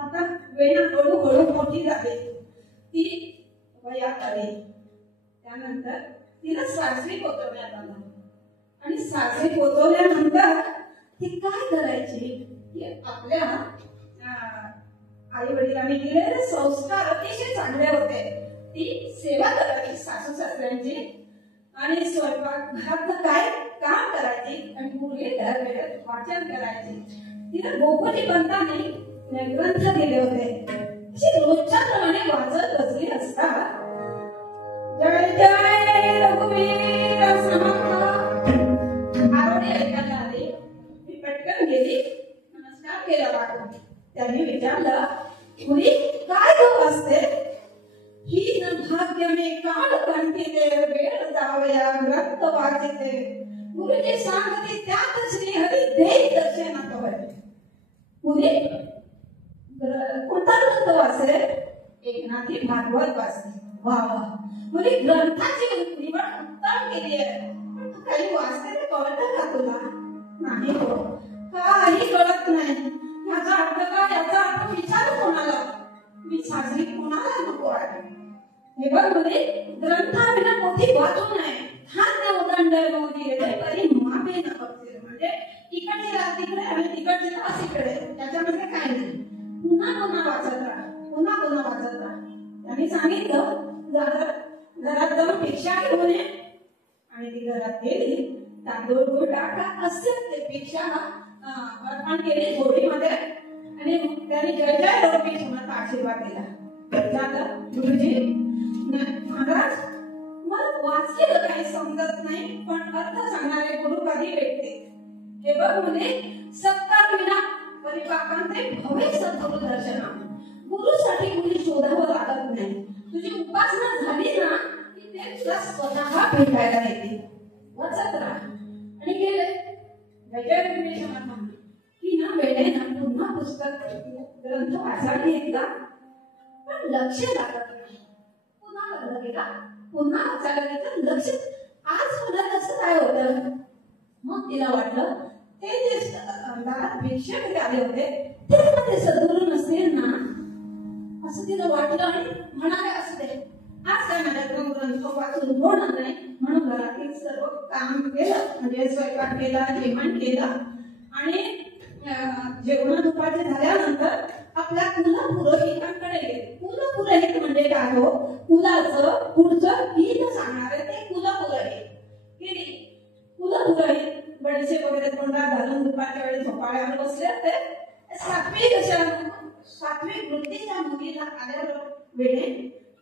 आता वेणा हळूहळू मोठी झाली ती वयात आली त्यानंतर तिला सासरी पोचवण्यात आलं आणि सासरी पोचवल्यानंतर ती काय करायची की आपल्या आई वडिलांनी दिलेले संस्कार अतिशय चांगले होते. ती सेवा करायची सासू सासऱ्यांची आणि स्वयंपाक घरात काय काम करायची आणि मुली दरवेळेस वाचन करायची. तिला गोपनी पंतांनी ग्रंथ दिले होते. रोजच्या प्रमाणे वाचत बसली असता जय जय रघुवीर आरोडी ऐकायला आली. मी पटकन गेली, नमस्कार केला वाटून. त्यांनी विचारलं, मुली काय गो वाचते? ही न भाग्य मे काळ कंठीते वेळ जावया ग्रंथ वाचिते. गुरुजी सांगते त्यात श्री हरी देई दर्शनात होय. मुली कोणता ग्रंथ वाचले? एकनाथी भागवत वाचले. वा वा, मुली ग्रंथाची निवड उत्तम केली आहे. काही वाचते ते कळतं का तुला? नाही हो, काही कळत नाही. याचा अर्थ काय? याचा अर्थ विचारू कोणाला? मी सासरी कोणाला नको आहे. हे बघ मुली, ग्रंथाविना मोठी वाचू नये. धान्य उदंड मोदी येते तरी मापे न बघते. म्हणजे इकडे राहा तिकडे आणि तिकडचे राहा तिकडे, त्याच्यामध्ये काय नाही. पुन्हा पुन्हा वाचत राहा, पुन्हा पुन्हा वाचत राहा. त्यांनी सांगितलं घरात जाऊन भिक्षा घेऊन ये. आणि ती घरात गेली. तांदूळ गुळ टाका असते ते भिक्षा अर्पण केली जोडीमध्ये आणि त्यांनी जय जय रघुवीर म्हणत आशीर्वाद दिला. झालं गुरुजी महाराज, मला वाचलेलं काही समजत नाही, पण अर्थ सांगणारे गुरु कधी भेटते. हे बघ मुले, सत्कार विना परिपाकांचे भवे सद्गुरु दर्शना. गुरुसाठी मुली शोधावं लागत नाही. तुझी उपासना झाली ना की ते तुला स्वतः भेटायला येते. वाचत राहा. आणि गेले वैजय रघुवीर की ना वेळे ना पुन्हा पुस्तक ग्रंथ वाचायला एकदा, पण लक्ष लागत नाही. पुन्हा बदल गेला, पुन्हा वाचायला गेलं, लक्ष आज मला कसं काय होतं. मग तिला वाटलं ते जे दारात भिक्षक आले होते ते सद्गुरू नसतील ना, असं तिला वाटलं. आणि म्हणाले असते आज काय माझ्याकडून ग्रंथ वाचून होणार नाही, म्हणून घरातील सर्व काम केलं. म्हणजे स्वयंपाक केला, जेवण केलं आणि जेवण दुपारचे झाल्यानंतर आपल्या कुलपुरोहितांकडे गेले. कुलपुरोहित म्हणजे काय हो? कुलाचं पुढचं गीत सांगणारे ते कुलपुरोहित. कुलपुरोहित बडीशेप वगैरे तोंडात घालून दुपारच्या वेळी झोपाळ्यावर बसले असते. सात्विक वृत्तीच्या मुलीला आल्यावर वेळे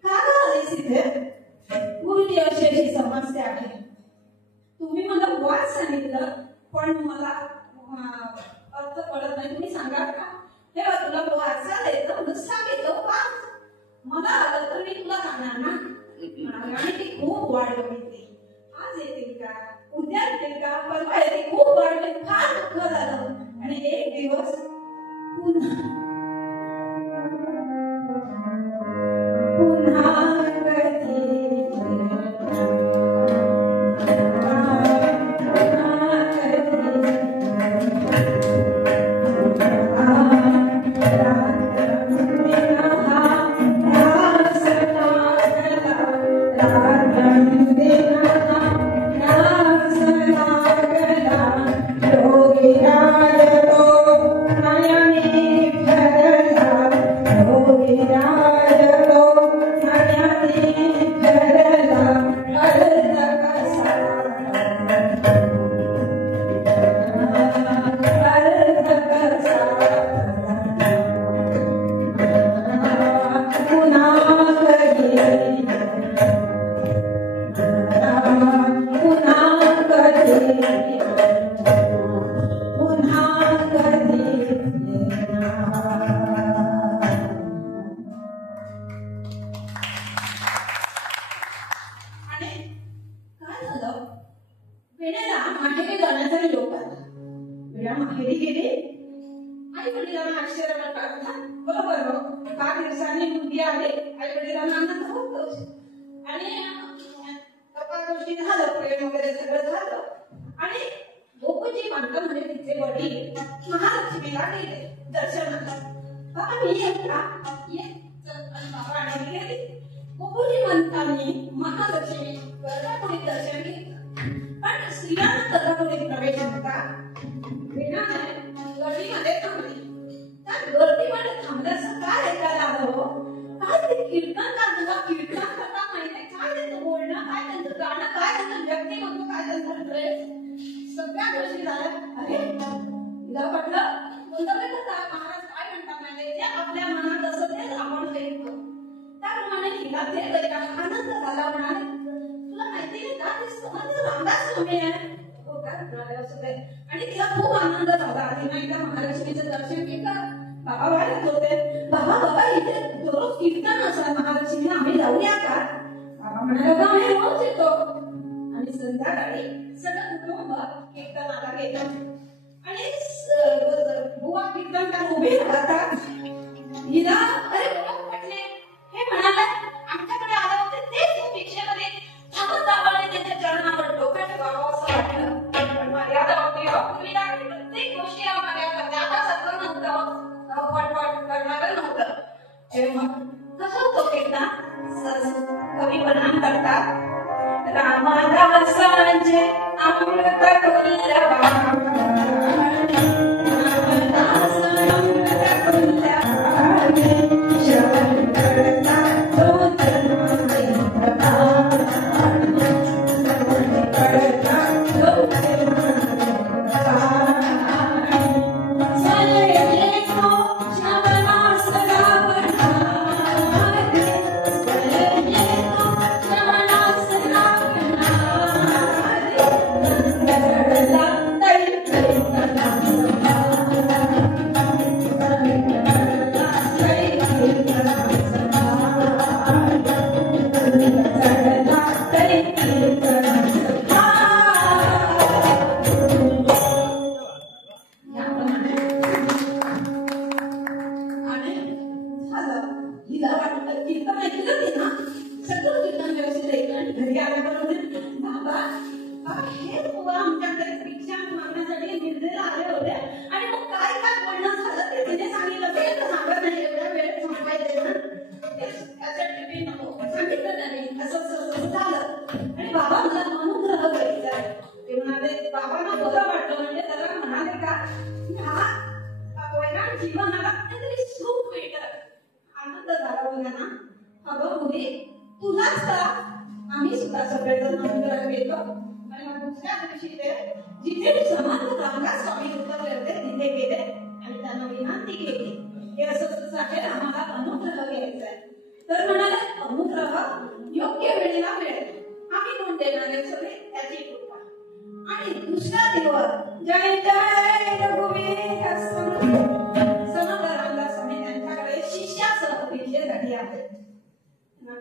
का आलीस इथे? गुरुजी अशी समस्या आहे. तुम्ही मला वाच सांगितलं, पण मला अर्थ कळत नाही. तुम्ही सांगा का? हे तुला वाचायला येतं सांगितलं वाच. मला आलं तर मी तुला सांगणार ना. आणि ती खूप वाढवली. आज येतील का, उद्या येतील का, परवा येतील. खूप वाढले, फार दुःख झालं. आणि एक दिवस पुन्हा गोकुळी म्हणतानी महालक्ष्मी गर्भापुरीत दर्शन घेतलं. पण स्त्रियांना गर्भापुरीत प्रवेश नव्हता. वेळाने गर्दीमध्ये थांबली. त्या गर्दीमध्ये थांबल्याचं काय ऐकायला आलं हो? काय ते कीर्तन करता माहिती काय त्यांचं बोलणं, काय त्यांचं गाणं, काय त्यांचं व्यक्तिमत्व, काय त्यांचं ड्रेस, सगळ्या गोष्टी झाल्या. अरे तिला वाटलं महाराज काय म्हणतात माहिती, जे आपल्या मनात असं तेच आपण ऐकतो. त्याप्रमाणे हिला ते ऐकायला आनंद झाला. म्हणाले तुला माहिती आहे का ते समर्थ रामदास स्वामी आहे. हो का म्हणाले असं ते. आणि तिला खूप आनंद झाला. तिने एकदा महालक्ष्मीचं दर्शन केलं. बाबा बाहेर होते. बाबा इथे दररोज कीर्तन असं महालक्ष्मीला आम्ही जाऊया का? बाबा म्हणाले आम्ही रोज येतो. आणि संध्याकाळी सगळं कुटुंब कीर्तनाला गेलं. आणि बुवा कीर्तनकार उभे राहतात. हिला अरे म्हटले हे म्हणाले आमच्याकडे आले होते तेच भिक्षेमध्ये थांबत जावं त्याच्या चरणावर डोक्यात ठेवावं असं वाटलं. पण मर्यादा होती. प्रत्येक गोष्टी मर्यादा त्याचा सगळं नव्हतं. पटपट करणारं नव्हतं. कसं होतं कीर्तन कवी वर्णन करतात. रामदासांचे अमृत तुल्यवान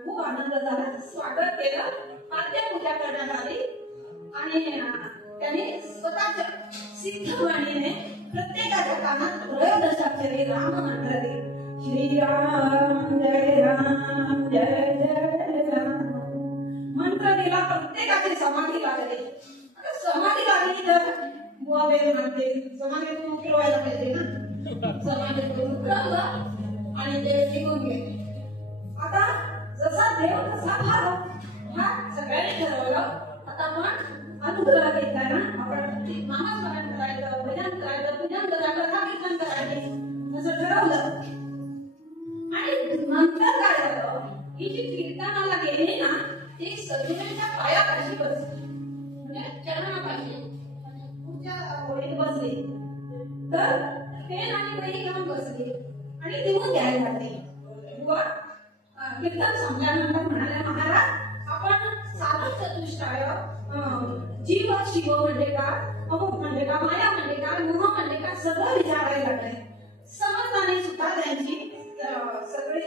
खूप आनंद झाला. स्वागत केलं. पाद्यपूजा करण्यात आली. आणि त्यांनी स्वतःच्या सिद्धवाणीने प्रत्येकाच्या कानात त्रयोदशाक्षरी राम मंत्र दिले. श्रीराम जय राम जय जय राम मंत्र दिला. प्रत्येकाची समाधी लागली. समाधी लागली तर बुवा वेळ म्हणते समाधीतून उतरवायला पाहिजे ना. समाधीतून उतरवलं आणि ते निघून गेले. आता जसा देव तसा भाव हा सगळ्यांनी ठरवलं. आता आपण अनुग्रह घेतला ना, आपण नामस्मरण करायचं, भजन करायचं, पूजन करायचं, कीर्तन करायचं असं ठरवलं. आणि नंतर काय झालं की जी कीर्तनाला गेली ना ती सगळ्यांच्या पायापाशी बसली, म्हणजे चरणापाशी पुढच्या ओळीत बसली. तर पेन आणि वही घेऊन बसली आणि लिहून घ्यायला लागली. कीर्तन संपल्यानंतर म्हणाले महाराज आपण साधक चतुष्टाय जीव शिव म्हणजे का, अमुक म्हणजे का, माया म्हणजे का, मोह म्हणजे का सगळं विचारायला लागले. समर्थाने सुद्धा त्यांची सगळे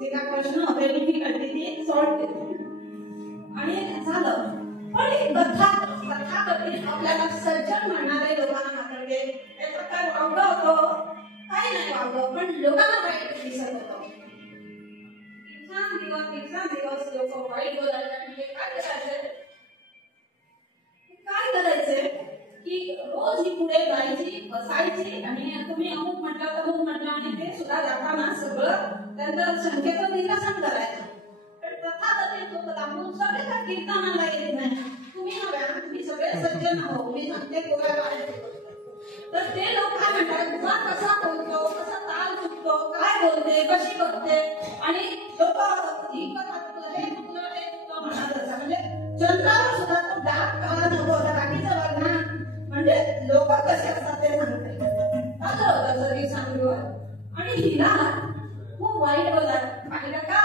जे काय प्रश्न होते डिफिकल्टी ती सॉल्व्ह केली आणि झालं. पण एक कथाकथित आपल्याला सज्जन म्हणणारे लोकांना मात्र त्याचं काय वावगं होतं, काही नाही वावगं, पण लोकांना काय दिसत होतं. दिवस लोक वाईट बोलायला म्हणजे काय करायचंय की रोज ही पुढे जायची बसायची आणि तुम्ही अमुक म्हटलं तमुक म्हटलं आणि ते सुद्धा जाताना सगळं त्यांचं संख्येचं निरसन करायचं. पण आपण सगळे त्या कीर्तनाला येत नाही. तुम्ही नव्या, तुम्ही सगळे सज्जन आहो. मी सांगते गोव्याला तर ते लोक काय म्हणतात, तुला कसा बोलतो, कसा ताल चुकतो, काय बोलते, कशी करते, आणि लोक ही कथा हे चुकलं हे चुकलं म्हणत असतात. म्हणजे चंद्रावर सुद्धा तो डाग काळा नको होता, बाकीचं बघणार म्हणजे लोक कसे असतात ते सांगते. असं होतं सगळी सांगलीवर. आणि हिला खूप वाईट बोलला. पाहिलं का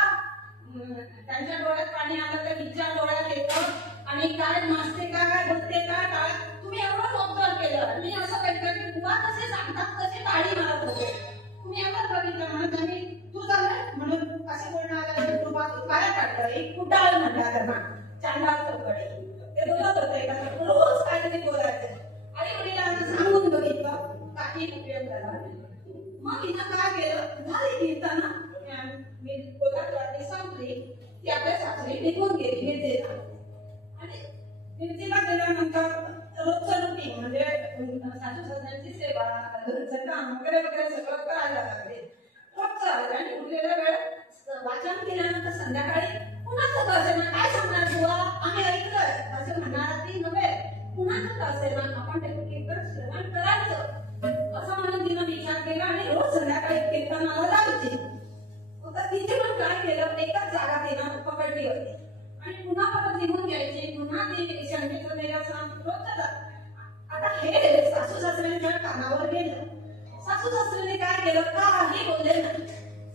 त्यांच्या डोळ्यात पाणी आलं तर हिच्या डोळ्यात येतं, आणि काय नाचते का, काय बोलते का, काय तुम्ही एवढं ऑब्झर्व केलं. मी असं कधी तुला कसे सांगतात कसे टाळी मारत होते. तुम्ही एवढं बघितलं म्हणून त्यांनी तू चाललं म्हणून असे बोलणार कृपातून बाहेर काढलं. एक कुटाळ म्हणतात त्यांना, चांडाळ चौकडे ते बोलत होते का रोज काहीतरी बोलायचं. आई वडिलांना सांगून बघितलं काही उपयोग झाला. मग हिनं काय केलं, झाली कीर्तना मी कोल्हापूरची संपली ती आपल्या सासरी निघून गेली मिरजेला. आणि मिरजेला गेल्यानंतर रोजचं रुटीन म्हणजे सासू सासऱ्यांची सेवा, घरचं काम वगैरे वगैरे सगळं करायला लागले. रोजचं आलं आणि उरलेला वेळ वाचन केल्यानंतर संध्याकाळी पुन्हा सगळं असेल ना, काय सांगणार तुला आम्ही ऐकलंय असं म्हणणार ती नव्हे. पुन्हा सगळं असेल ना, आपण ते कीर्तन श्रवण करायचं असं म्हणून तिनं विचार केला आणि रोज संध्याकाळी कीर्तनाला जायची. तिथे पण काय केलं, एकाच जागा तिनं पकडली होती आणि पुन्हा परत निघून घ्यायची. पुन्हा ती शंकेचं निरसन रोजचं. आता हे सासू सासऱ्यांच्या कानावर गेलं. सासू सासऱ्यांनी काय केलं, काही बोलले नाही.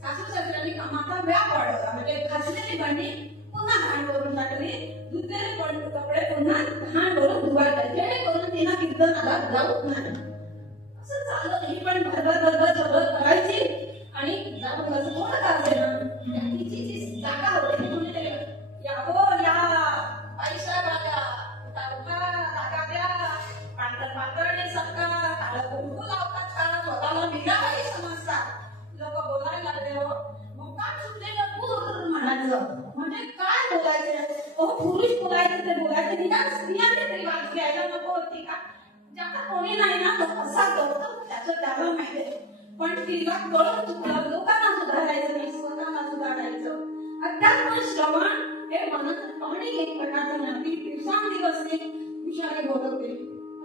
सासू सासऱ्यांनी कामाचा व्याप वाढवला. म्हणजे घासलेली भांडी पुन्हा घाण करून टाकली, धुतलेले कपडे पुन्हा घाण करून धुवायला, जेणेकरून तिनं कीर्तनाला जाऊ नाही. असं चाललं. ही पण भरभर सगळं करायची आणि जाऊन कसं थोडं का असेल ना, तिची जी जागा होती म्हणजे या पैसा बागा जागा द्या, पातळणे सत्ता काळं कुंकू लावतात का, स्वतःला मीराबाई समजतात. लोक बोलायला लागले हो, मग काय सुटलेलं पूर म्हणायचं. म्हणजे काय बोलायचं, पुरुष बोलायचं ते बोलायचं, निदान स्त्रियांनी तरी वाच घ्यायला नको होती का. ज्याचा कोणी नाही ना तो असा करतो त्याचं त्याला माहिती आहे. पण तिला कळत चुकलं, लोकांना सुधारायचं नाही, स्वतःला सुधारायचं. अध्यात्म श्रवण हे मनात पाणी एक प्रकारचं नाही. दिवसांदिवस विषयाने बोलवते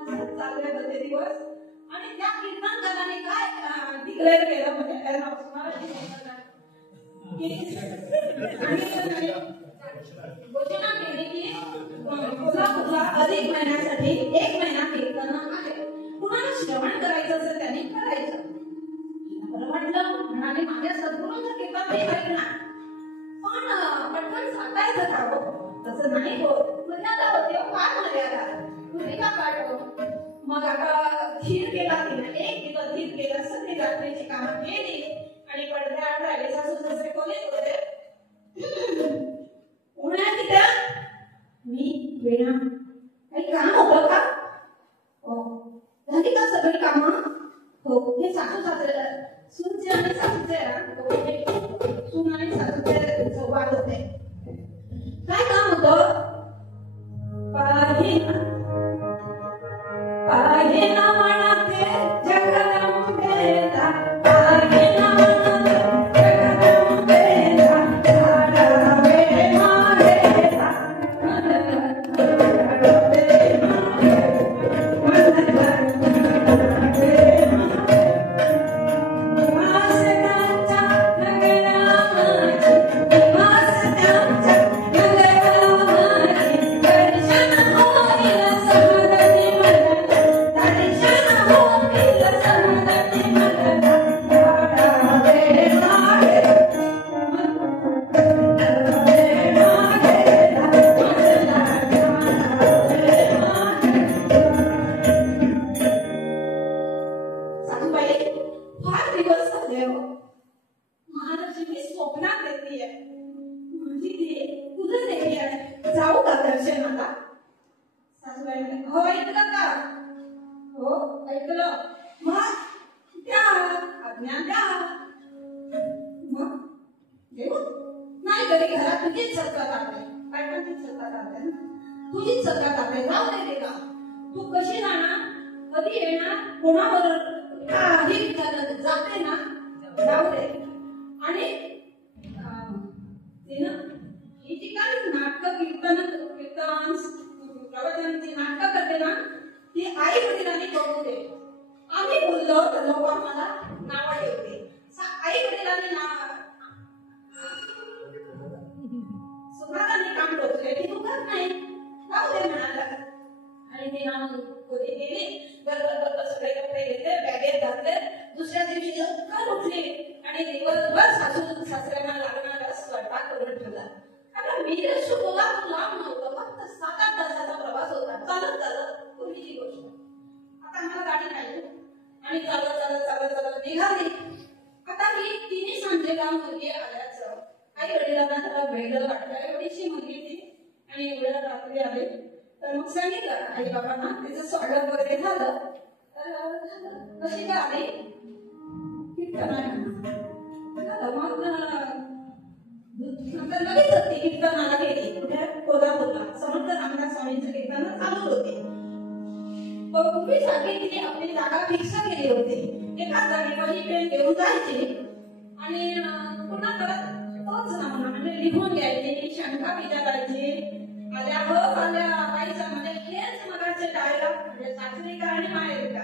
असं चालले होते दिवस. आणि त्या कीर्तनकाराने काय डिक्लेअर केलं म्हणजे घोषणा केली की कोल्हापूरला अधिक महिन्यासाठी 1 महिना कीर्तन आहे. कुणाला श्रवण करायचं असेल त्याने करायचं. बरं वाटलं म्हणाले माझ्या सद्गुरूंचं कीर्तन मी ऐकणार, पण पटकन सांगायचं का हो, तसं नाही होत. मर्यादा होते, काय मर्यादा भूमिका काढतो. मग आता धीर केला तिने, 1 दिवस धीर केला, सगळी रात्रीची कामं केली आणि पडद्याआड राहिले. सासू सासरे खोलीत होते. उन्हाळ्यात तिथे मी वेणा काही काम होतं का, झाली का सगळी कामं. हो, हे सासू सासरे सूनचे आणि सासूचे सून आणि सासूचे संवाद होते. काय काम होतं, पाहिना म्हणते जगदंबेला, पाहिना म्हणते जगदंबेला, धारावे मारेला, तुझीच सत्ता तापते, जाऊ दे का. तू कशी जाणार, कधी येणार, कोणाबरोबर काही विचारलं जाते ना, जाऊ दे. आणि ही जी काही नाटक कीर्तन प्रवचन ती नाटक करते ना ती आई वडिलांनी करू दे. आम्ही बोललो तर लोक आम्हाला नाव ठेवते. आई वडिलांनी सुधाराने काम करतोय की तू करत नाही जाऊ दे म्हणाला. आणि ते नाव कधी गेली बरोबर सगळे कपडे घेतले बॅगेत घातले. दुसऱ्या दिवशी लवकर उठले आणि दिवसभर सासू सासऱ्यांना लागणारा स्वयंपाक करून ठेवला. कारण मी कोल्हापूर लांब नव्हतं फक्त 7-8 तासाचा प्रवास होता. चालत चालत पूर्वीची गोष्ट. आता मला गाडी नाही आणि चालत चालत चालत चालत निघाली. आता ही तिने सांगलेला मुलगी आल्याचं आई वडिलांना त्याला वेगळं वाटलं. एवढीशी मुलगी ती आणि एवढ्या रात्री आले तर मग सांगितलं आई बाबांना. तिचं स्वागत वगैरे झालं तर कशी का आली कीर्तनाला. मग नंतर लगेच ती कीर्तनाला गेली. कुठे कोल्हापूरला समर्थ रामदास स्वामींचं कीर्तन चालू होते. पूर्वीसाठी तिने आपली जागा फिक्स केली होती. एका जागेवर ही ट्रेन घेऊन जायची आणि पुन्हा परत तोच नमुना म्हणजे लिहून घ्यायची शंका विचारायची. आल्या बाईचा म्हणजे हेच मगाचे डायलॉग म्हणजे सासरी का आणि माहेर का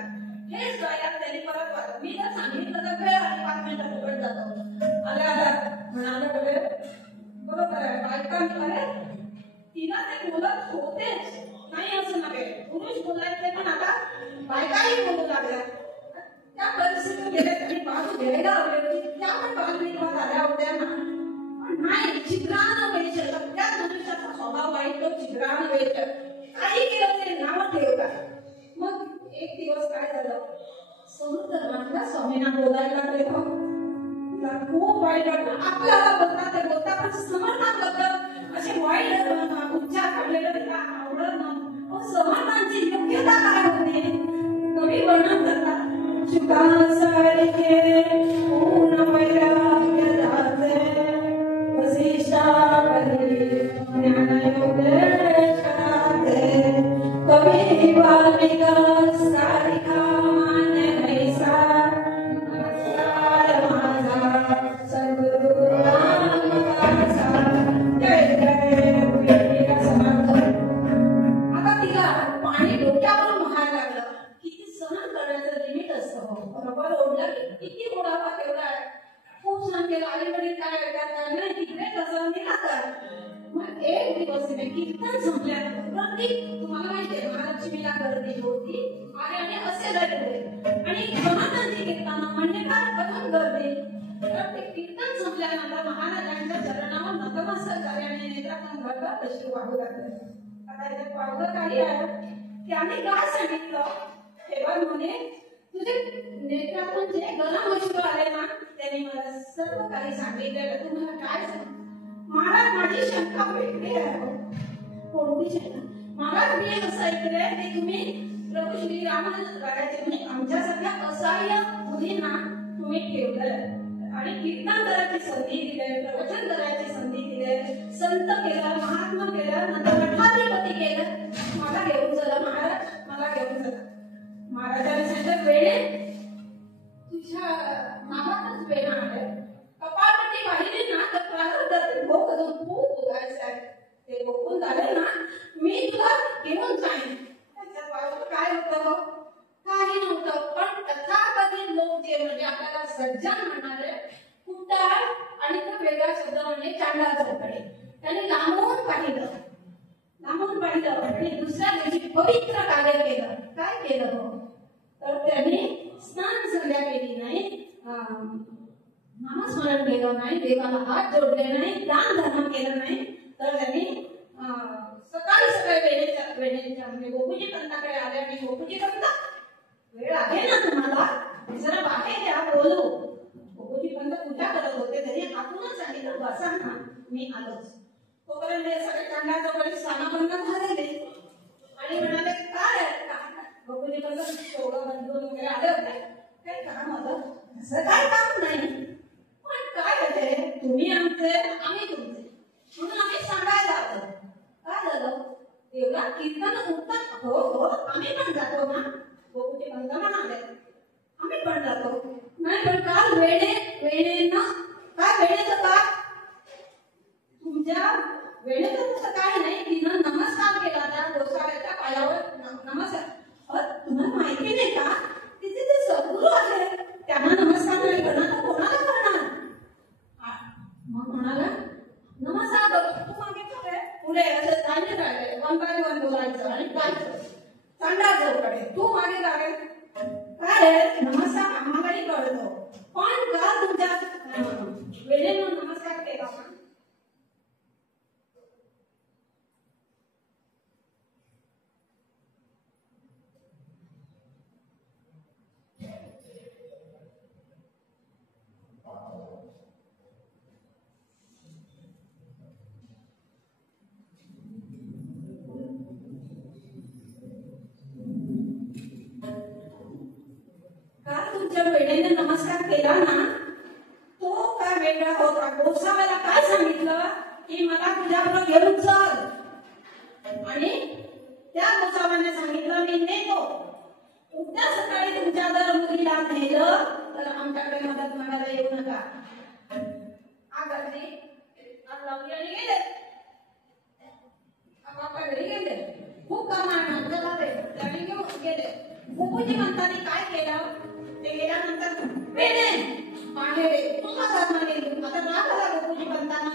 हेच डायलॉग त्यांनी परत वाचलं. मी जर सांगितलं तर वेळ आणि 5 मिनिटात उघड जातो. आल्या म्हणाले बरोबर आहे बायकांकडे तिला ते बोलत होतेच नाही असं नव्हे. पुरुष बोलायचे पण आता बायकाही बोलू लागल्या. त्या परिस्थितीत गेल्या त्यांनी बाजू घ्यायला हवी होती. त्या पण बाजूला आल्या होत्या ना नाही चित्रानं वेच. सगळ्यात मनुष्याचा स्वभाव वाईट तो चित्रानं वेच. काही केलं ते नाव ठेवतात. मग एक दिवस काय झालं समर्थ रामदास स्वामींना बोलायला लागले. खूप वाईट वाटलं. आपल्याला बोलता पण समर्थांबद्दल असे वाईट उच्चार काढलेले तिला आवडत नव्हतं. समर्थांची योग्यता काय होती कवी वर्णन करतात. शुकासारखे पूर्ण वैराग्य जाते वसिष्ठापदी ज्ञानयोगेश कराते. कवी वाल्मिका सारिका मान्य ऐसा नमस्कार माझा सद्गुरु रामदासा. जय जय विठ्ठल समर्थ. आता तिला पाणी डोक्यावरून वाहायला लागलं. किती सहन करण्याचं लिमिट असतं. बरोबर ओढलं किती ओढावा तेवढा आहे. खूप सहन केलं. अलीकडे काय ऐकायचं नाही तिकडे कसं निघालं. मग एक दिवस कीर्तन संपल्यानंतर तुम्हाला माहितीये महालक्ष्मीला गर्दी होती आणि असे रडले आणि समाजांची कीर्तन म्हणजे काय कथन गर्दी. तर ते कीर्तन संपल्यानंतर महाराजांच्या चरणावर नतमस्तक झाल्याने नेत्रातून भरभर अश्रू वाहू लागले. आता याच्यात वावगं काही आहे. त्यांनी काय सांगितलं तेव्हा म्हणे तुझे नेत्रातून जे गरम अश्रू आले ना त्यांनी मला सर्व काही सांगितलेलं. तुम्हाला काय सांग महाराज माझी शंका वेगळी आहे. कोणती शंका महाराज मी असं ऐकलंय की तुम्ही प्रभू श्री रामाचे म्हणजे आमच्यासारख्या असहाय्य मुलींना तुम्ही ठेवलंय आणि कीर्तन करायची संधी दिली प्रवचन करायची संधी दिली संत केलं महात्मा केलं नंतर मठाधिपती केलं. मला घेऊन चला महाराज मला घेऊन चला. महाराजांनी सांगितलं वेळे तुझ्या नावातच वेळ आहे. कपाळपट्टी पाहिली ना तर प्रारब्धात भोग अजून खूप भोगायचं आहे. ते भोगून झाले ना मी तुला घेऊन जाईन. त्याच्या बाजूला काय होतं काही नव्हतं. पण तथाकथित लोक जे म्हणजे आपल्याला सज्जन म्हणणारे कुटाळ आणि तो वेगळा शब्द म्हणजे चांडाळ चौकडे त्यांनी लांबून पाहिलं आणि दुसऱ्या दिवशी पवित्र कार्य केलं. काय केलं हो तर त्यांनी स्नान संध्या केली नाही नामस्मरण केलं नाही देवाला हात जोडले नाही दान धर्म केलं नाही. तर त्यांनी सकाळी वेळेच्या म्हणजे गोकुजी पंताकडे आले आणि गोकुजी पंत वेळ आहे ना तुम्हाला जरा बाहेर या बोलू. गोकुजी पंत पूजा करत होते त्यांनी आतूनच सांगितलं बसा ना मी आलोच. तोपर्यंत सगळे चांडाळाकडे स्थानाबंद झालेले आणि म्हणाले काय गोकुजी पंत थोडं बंधून वगैरे आले होते. काही काम होतं असं काय काम नाही पण काय होते तुम्ही आमचे आम्ही तुमचे म्हणून आम्ही सांगायला आलो. काय झालं एवढा कीर्तन उठतात हो हो आम्ही पण जातो ना. गोकुजी पंत म्हणाले आम्ही पण जातो. नाही पण काल वेळेनं काय वेळेचं काय तुमच्या वेळेचं तसं काय नाही, तिनं नमस्कार केला त्या गोसाव्याच्या पायावर नमस्कार. तुम्हाला माहिती नाही का, तिथे ते सद्गुरू आहे, त्यांना नमस्कार नाही करणार तर कोणाला करणार? मग म्हणाला नमस्कार करतो, तू मागितलं काय पुढे असं धान्य राहिले, 1 by 1 बोलायचं आणि जायचं संडास जवळकडे, तू मागे जावे काय नमस्कार आम्हालाही कळतो, पण का तुमच्या वेळेनं नमस्कार केला ना? तुमच्या वेळेने नमस्कार केला ना, तो काय वेगळा होता. गोसाव्याला काय सांगितलं की मला तुझ्याबरोबर घेऊन चल, आणि त्या गोसाव्याने सांगितलं मी नेतो. उद्या सकाळी तुमच्या जर मुलीला नेलं तर आमच्याकडे मदत मागायला येऊ नका. आगाजी लावली आणि गेले, आपापल्या घरी गेले. खूप काम आहे त्याने घेऊन गेले. गोपूजी म्हणताना काय केलं, ते गेल्यानंतर वेणे बाहेर तुला जाणार नाही. आता राग आला गोपूजी म्हणताना,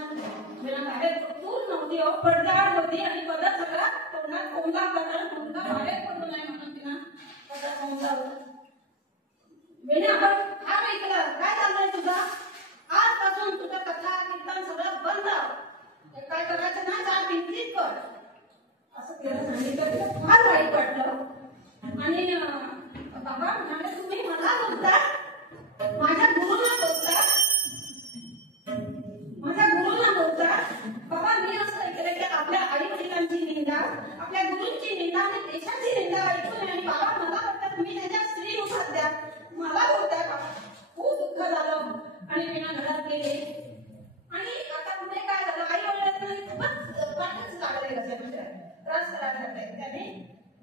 बाहेर चूल नव्हती, पडदाड होती आणि पदर सगळा तोंडात कोंबा करणार, मुलगा बाहेर पडू नाही म्हणून तिला पदर कोंबला. वेणे आपण हा ऐकलं काय चाललंय तुझा, आजपासून तुझं कथा कीर्तन सगळं बंद, काय करायचं ना चार भिंतीत कर असं तिला सांगितलं. फार वाईट वाटलं आणि बाबा म्हणाले तुम्ही मला बोलता, माझ्या गुरुला बोलता, माझ्या गुरुला बोलता. बाबा मी असं ऐकलं की आपल्या आई वडिलांची निंदा, आपल्या गुरूंची निंदा आणि देशाची निंदा ऐकून, आणि बाबा मला वाटतं तुम्ही त्याच्या स्त्रीनुसार द्या, मला बोलताय बाबा. खूप दुःख झालं आणि विना घरात गेले. आणि आता पुढे काय झालं, आई वडिलांना खूपच वाटच लागले, त्रास करायला लागले. त्याने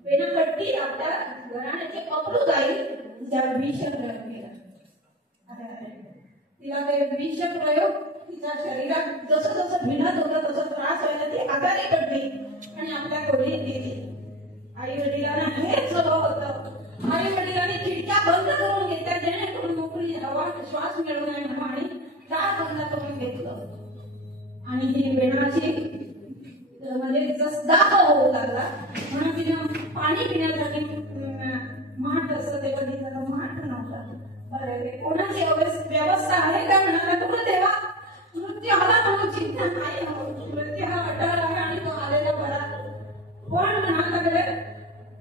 वेणपट्टी आपल्या घराण्याचे पकडू जाईल, तिच्या विष प्रयोग केला. तिला ते विष प्रयोग तिच्या शरीरात जसं जसं भिनत होतं तसं त्रास व्हायला ती आजारी पडली आणि आपल्या खोलीत गेली. आई वडिलांना हेच हवं होतं. आई वडिलांनी खिडक्या बंद करून घेतल्या जेणेकरून मोकळी हवा श्वास मिळू नये म्हणून, आणि दार बंद करून घेतलं. आणि ही वेणाची म्हणजे दाह होऊ लागला म्हणून तिनं पाणी पिण्यासाठी माठ असं ते बघितलं, माठ नव्हता. अरे कोणाची व्यवस्था आहे का म्हणाला, तुला तेव्हा मृत्यू आला म्हणून चिंता नाही, मृत्यू हा अटळ आहे आणि तो आलेला बरा. पण म्हणायला लागले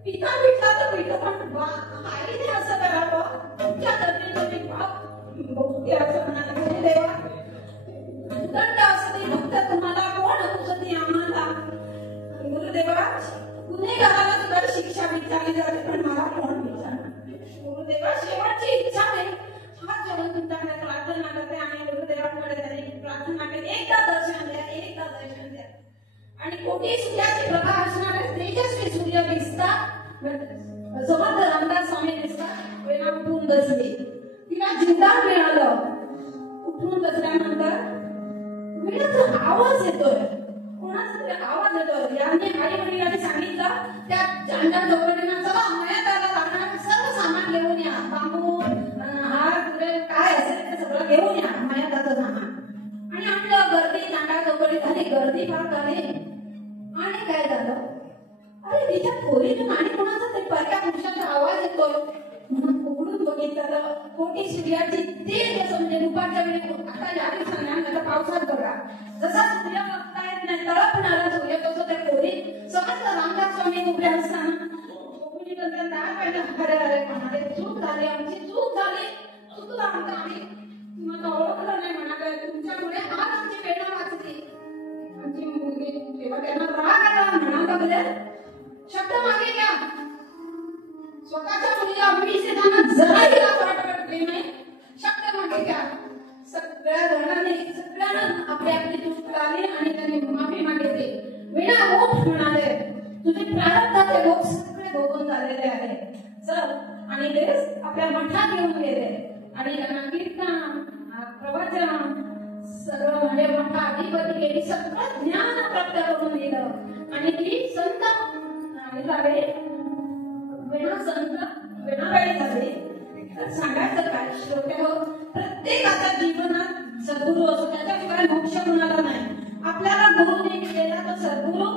पिता पिता तर पिता, पण आईने असं करावं तुमच्या तब्येतीची बाप असं म्हणाला. देवा उदंड असते भक्त तुम्हाला, कोण तुझं आम्हाला. गुरुदेवा गुन्हेगाराला सुद्धा शिक्षा विचारली जाते, पण मला कोण विचारणार. गुरुदेवा शेवटची इच्छा आहे, हात जोडून तुमच्याकडे प्रार्थना करते आणि गुरुदेवांकडे त्यांनी प्रार्थना केली, एकदा दर्शन द्या, एकदा दर्शन द्या. आणि कोटी सूर्याची प्रभा असणारे तेजस्वी सूर्य दिसतात, समर्थ रामदास स्वामी दिसतात. वेळा उठून बसली, तिला जिंदान मिळालं. उठून बसल्यानंतर वेळाचा आवाज येतोय, कोणाचा तरी आवाज येतोय. यांनी आई वडिलांनी सांगितलं त्या चांडा चौकटींना, चला मयादाला लागणार सर्व सामान घेऊन या, बांबू हार काय असेल ते सगळं घेऊन या, मयादाचं सामान. आणि आपलं गर्दी चांडा चौकटी झाली, गर्दी फार झाली. आणि काय झालं, अरे तिच्या खोलीतून आणि कोणाचा तरी परक्या पुरुषाचा आवाज येतोय. म्हणून उघडून बघितलं, कोटी सूर्याची तेज असं म्हणजे दुपारच्या वेळी. आता या दिवसांना पावसात बघा जसा सूर्य बघता येत नाही, तळपणारा सूर्य, तसं त्या खोलीत समस्त रामदास स्वामी उभे असताना चूक झाली, आमची चूक झाली, चुकलं आमचं, आम्ही तुम्हाला ओळखलं नाही म्हणाले, तुमच्यामुळे आज आमची वेळा वाचली. आमची मुलगी तेव्हा त्यांना राग आला, म्हणाला बघले शब्द मागे घ्या, स्वतःच्या मुलीला वीस येताना जराही वाटली नाही, शब्द मागे घ्या. सगळ्या सगळ्यांना आपली आपली चूक कळाली आणि त्यांनी माफी मागितली. विना मोक्ष म्हणाले, तुझे प्रारब्धाचे मोक्ष सगळे भोगून झालेले आहे, चल. आणि ते आपल्या मठात घेऊन गेले आणि त्यांना कीर्तन प्रवचन सर्व म्हणजे मोठा अधिपती केली सगळं ज्ञान प्राप्त करून दिलं आणि ती संत झाले वेणाबाई झाले. तर सांगायचं काय श्रोते हो, प्रत्येकाच्या जीवनात सद्गुरू असो, त्याच्याशिवाय मोक्ष कुणाला नाही. आपल्याला गुरुने केला तर सद्गुरू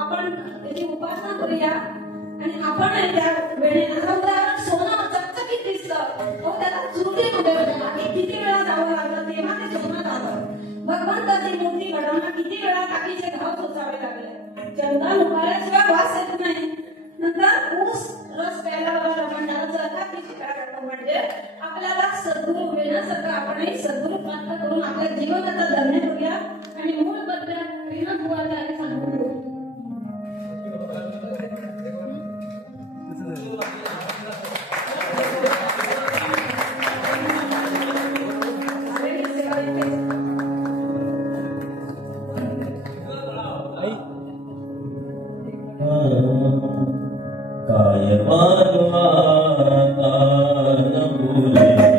आपण त्याची उपासना करूया आणि आपण त्या वेळेला आता उदाहरण सोनं चकचकीत दिसतं, तो त्याला चुलीमध्ये आधी किती वेळा जावं लागलं तेव्हा ते सोनं झालं. भगवंताची मूर्ती घडवणं किती वेळा टाकीचे घाव सोसावे लागले, चंदन उभारल्याशिवाय वास येत नाही. नंतर ऊस रस प्यायला म्हणजे आपल्याला सद्गुरू मिळण्यासारखं आपणही सद्गुरू प्राप्त करून आपल्या जीवनाचा धन्य करूया आणि मूळ बदल बुवाला सांगू. काय मानवा न भूले